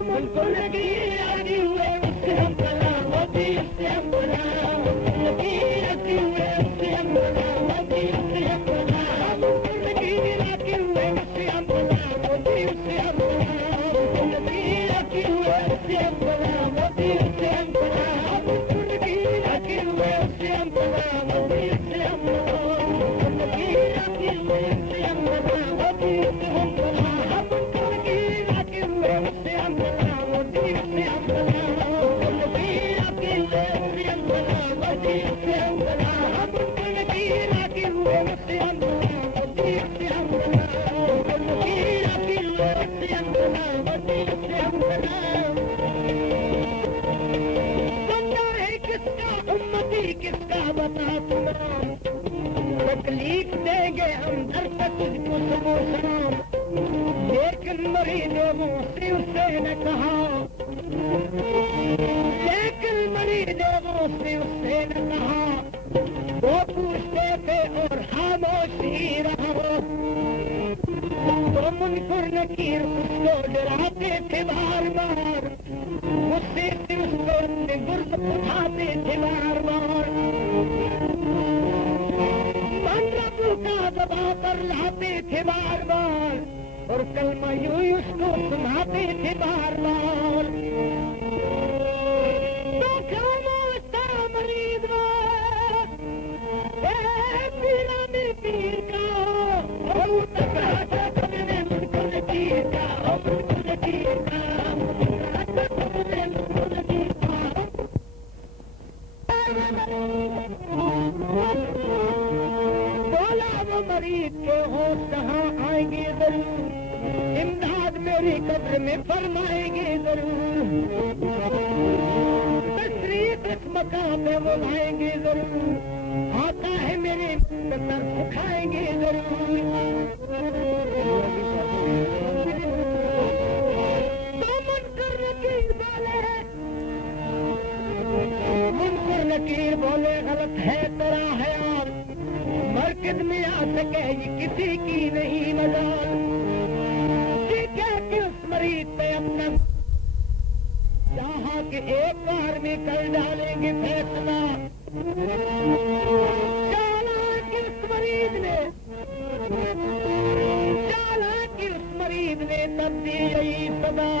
ملک لگی آگی ہوئے اس سے ہم بنا موتی اس سے ہم بنا لگی آگی ہوئے اس سے ہم بنا موتی اس سے ہم بنا ملک لگی آگی ہوئے اس سے ہم بنا موتی اس سے ہم بنا لگی آگی ہوئے اس سے ہم بنا موتی اس سے ہم بنا ملک لگی آگی ہوئے اس سے ہم بنا موتی اس سے ہم بنا لگی آگی ہوئے اس سے ہم بنا موتی اس سے ہم بنا ملک لگی آگی ہوئے اس سے ہم بنا موتی اس سے ہم بنا لگی آگی ہوئے اس سے ہم بنا موتی اس سے ہم بنا ملک لگی آگی ہوئے اس سے ہم بنا موتی اس سے ہم بنا لگی آگی ہوئے اس سے ہم بنا موتی اس سے ہم بنا بندہ ہے کس کا امتی کس کا بتا سنا تکلیف دیں گے ہم در تک تجھ کو سبو سلام لیکن مریضوں سے اس سے نے کہا لیکن مریضوں سے اس سے نے کہا وہ پوچھتے تھے اور خاموش ہی رہا تو منکر نکیر اس کو ڈراتے تھے بار بار غصے سے اس کو اپنے گرد اٹھاتے تھے بار بار من ربو کا دبا کر لاتے تھے بار بار اور کلمہ یوں ہی اس کو سناتے تھے بار بار تو خاموش تھا مریض پیرانی پیر کا اور تکراتا کبنے منکر نکیر کا اور منکر نکیر کا تکراتا کبنے منکر نکیر کا بولا وہ مریض کے ہوش کہاں آئیں گے ضرور امداد میری قبر میں فرمائیں گے ضرور تشریف اس مقام پہ وہ لائیں گے ضرور آتا ہے میرے سر اٹھائیں گے ضرور تو منکر نکیر بولے غلط ہے تیرا خیال مرکز میں آ سکے یہ کسی کی نہیں مجال ٹھیک ہے کہ اس مریض پہ اپنا چاہا کہ ایک بار میں کر ڈالیں گے فیصلہ چالا کہ اس مریض نے تبدیل یہی صدا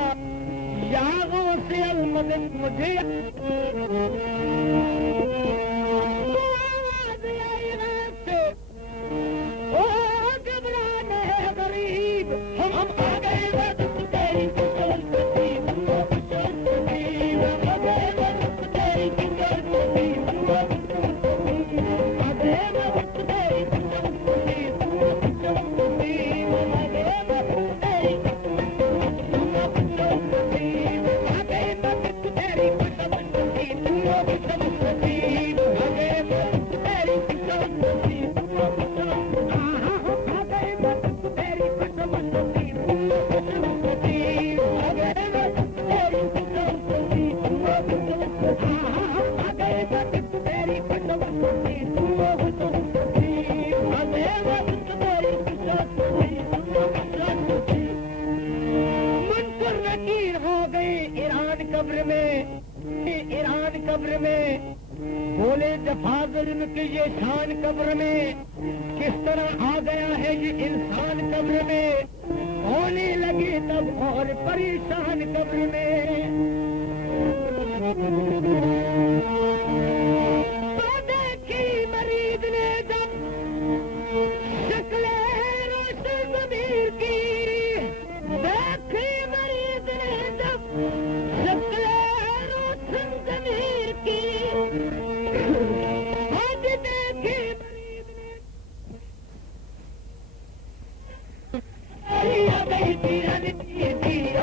یاغوں سے المدد مجھے گھبرانا ہے غریب ہم آ گئے وقت تیری کچل نصیب ایران قبر میں بولے جفا ظلم کی یہ شان قبر میں کس طرح آ گیا ہے یہ انسان قبر میں ہونے لگے تب اور پریشان قبر میں تو دیکھی مریض نے جب شکل روشن ضمیر کی دیکھی مریض نے جب شکل روشن ضمیر کی آج دیکھی مریض نے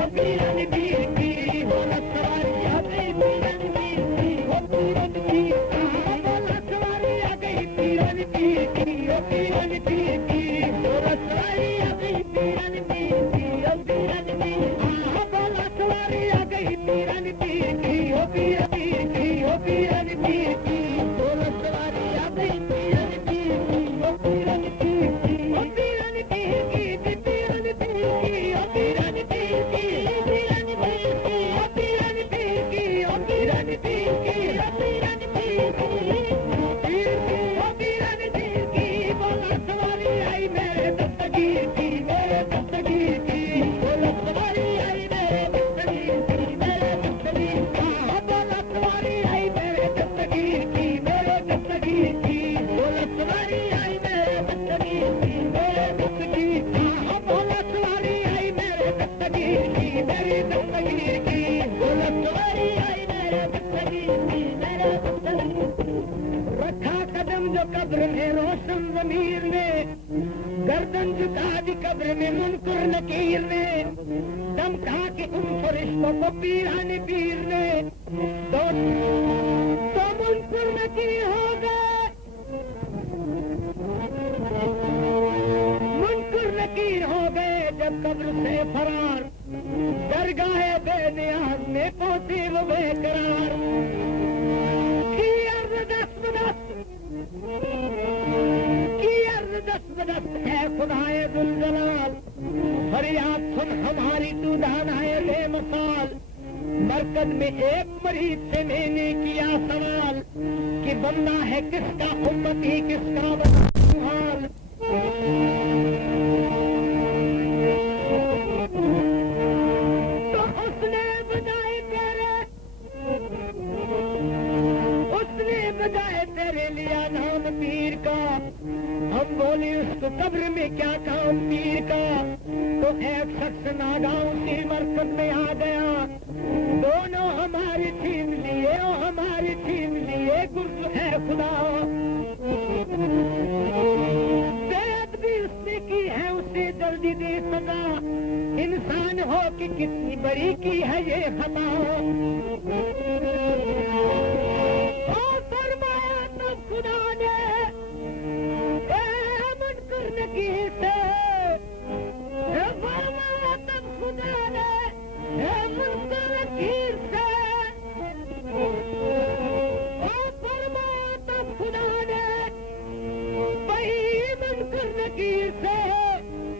پیران پیر کی قبر میں منکر نکیر نے دم کھا کے ان فرشتوں کو پیران پیر نے تو منکر نکیر ہو گئے، منکر نکیر ہو گئے جب قبر سے فرار، درگاہ بے نیاز میں پہنچی وہ بے قرار، کی عرض دست بدست، کی عرض دست بدست ہے خدائے ذوالجلال، فریاد سن ہماری تو دانائے بے مثال۔ مرکز میں ایک مریض سے میں نے کیا سوال کہ بندہ ہے کس کا امتی کس کا بدحال، تو اس نے بجائے تیرے لیا نام پیر کا، ہم بولے اس کو قبر میں کیا کام پیر کا، تو ایک شخص ناگاؤں کی مرکز میں آ گیا، دونوں ہماری چھین لیے اور ہماری چھین لیے، گرز ہے خدا، بیعت بھی اس نے کی ہے اسے جلدی دے سزا، انسان ہو کہ کتنی بڑی کی ہے یہ خطا، اور فرمایا تب خدا نے اے منکر نکیر سے، فرمایا تب خدا نے اے منکر نکیر سے، اور فرمایا تب خدا نے بھائی منکر نکیر سے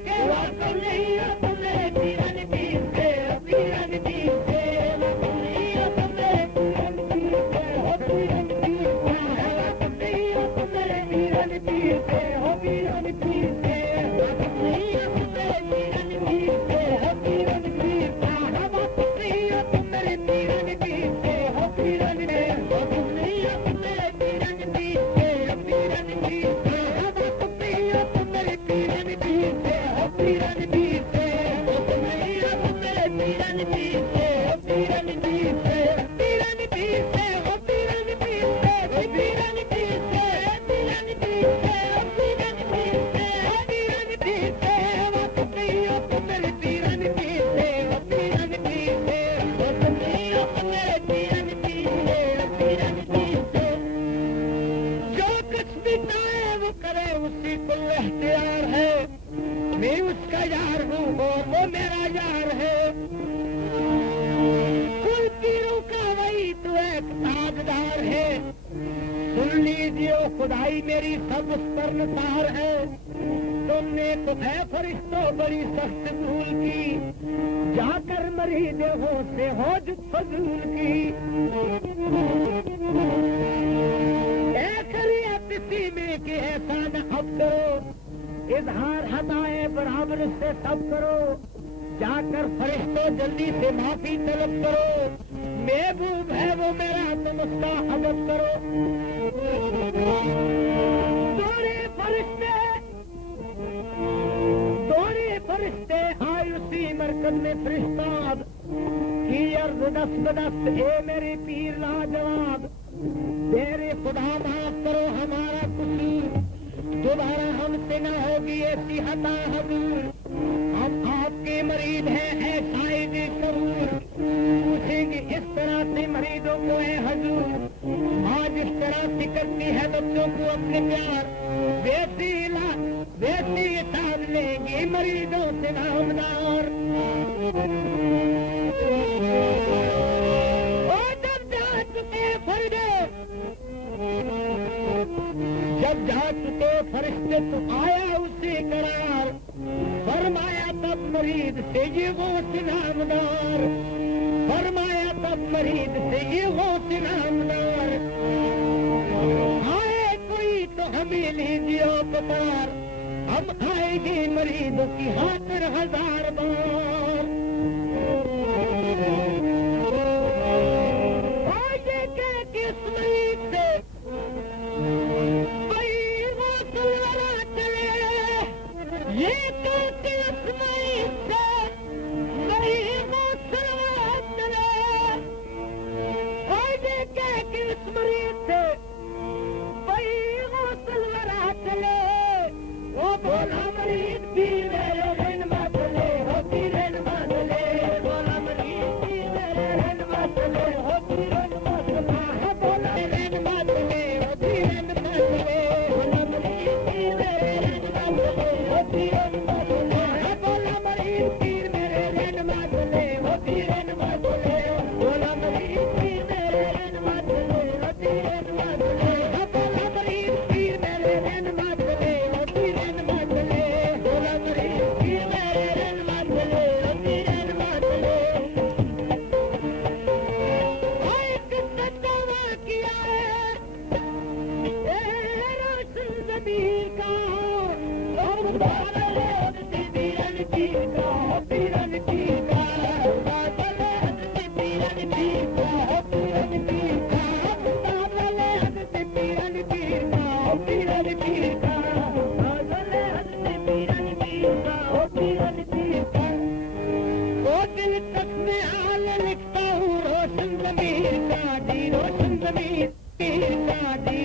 کہ واقع نہیں ہے تمہیں پیران پیر سے، پیران پیر سے واقع نہیں ہے تمہیں پیران پیر سے، ہو پیران پیر سے واقع نہیں ہے تمہیں پیران پیر سے، ہو پیران پیر سے واقع نہیں ہے تمہیں پیران پیر سے، ہو پیران پیر سے واقع نہیں ہے تمہیں پیران پیر سے، ہو پیران پیر سے واقع نہیں ہے تمہیں پیران پیر سے، پیران پیر سے واقع نہیں ہے تمہیں پیران پیر سے، ہو پیران پیر سے واقع نہیں ہے تمہیں پیران پیر سے، پیران پیر سے پیران پیر سے ہو پیران پیر سے، پیران پیر سے پیران پیر سے پیران پیر سے پیران پیر سے واقع نہیں ہے تمہیں پیران پیر سے، پیران پیر سے واقع نہیں ہے تمہیں پیران پیر سے، پیران پیر سے جو کچھ بھی چاہے وہ کرے اسی کو اختیار ہے، میں اس کا یار ہوں وہ میرا یار ہے، کل پیروں کا وہی تو ایک تاجدار ہے، سن لیجیے خدائی میری سب اس پر نثار ہے، تم نے تو ہے فرشتوں بڑی سخت دھول کی، جا کر مریض ہو سے ہو جو فضول کی، اے خریت اسی میں کہ ایسا نہ اب کرو، اظہار ہٹائے برابر سے سب کرو، جا کر فرشتوں جلدی سے معافی طلب کرو، محبوب ہے وہ میرا تم اس کا ادب کرو، دوڑے فرشتے آئے اسی مرکز میں فرشتاب کی عرض دست بدست اے میرے پیر لاجواب، تیرے خدا معاف کرو ہمارا قصور، دوبارہ ہم سے نہ ہوگی ایسی خطا حضور، ہم آپ کے مریض ہیں اے قائد سرور، پوچھیں گے اس طرح سے مریضوں کو اے حضور، آج اس طرح سے کرتی ہے بچوں کو اپنے پیار، ویسی اطاعت لیں گے مریضوں سے نامدار، اور جب جا چکے فرشتے، جب جا چکے فرشتے تو آیا اسی قرار، فرمایا تب مریض سے یہ غوث نامدار، فرمایا تب مریض سے یہ غوث نامدار، آئے کوئی تو ہمیں لیجیے پکار، ہم آئے گے مریضوں کی خاطر ہزار بار، آگے کہہ کے اس مریض سے یہ کہتے اس مریض سے صحیح مسلمان چلے، آگے کہہ کے اس مریض سے صحیح مسلمان چلے، وہ بولا مریض بھی میرے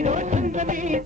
روشن ضمیر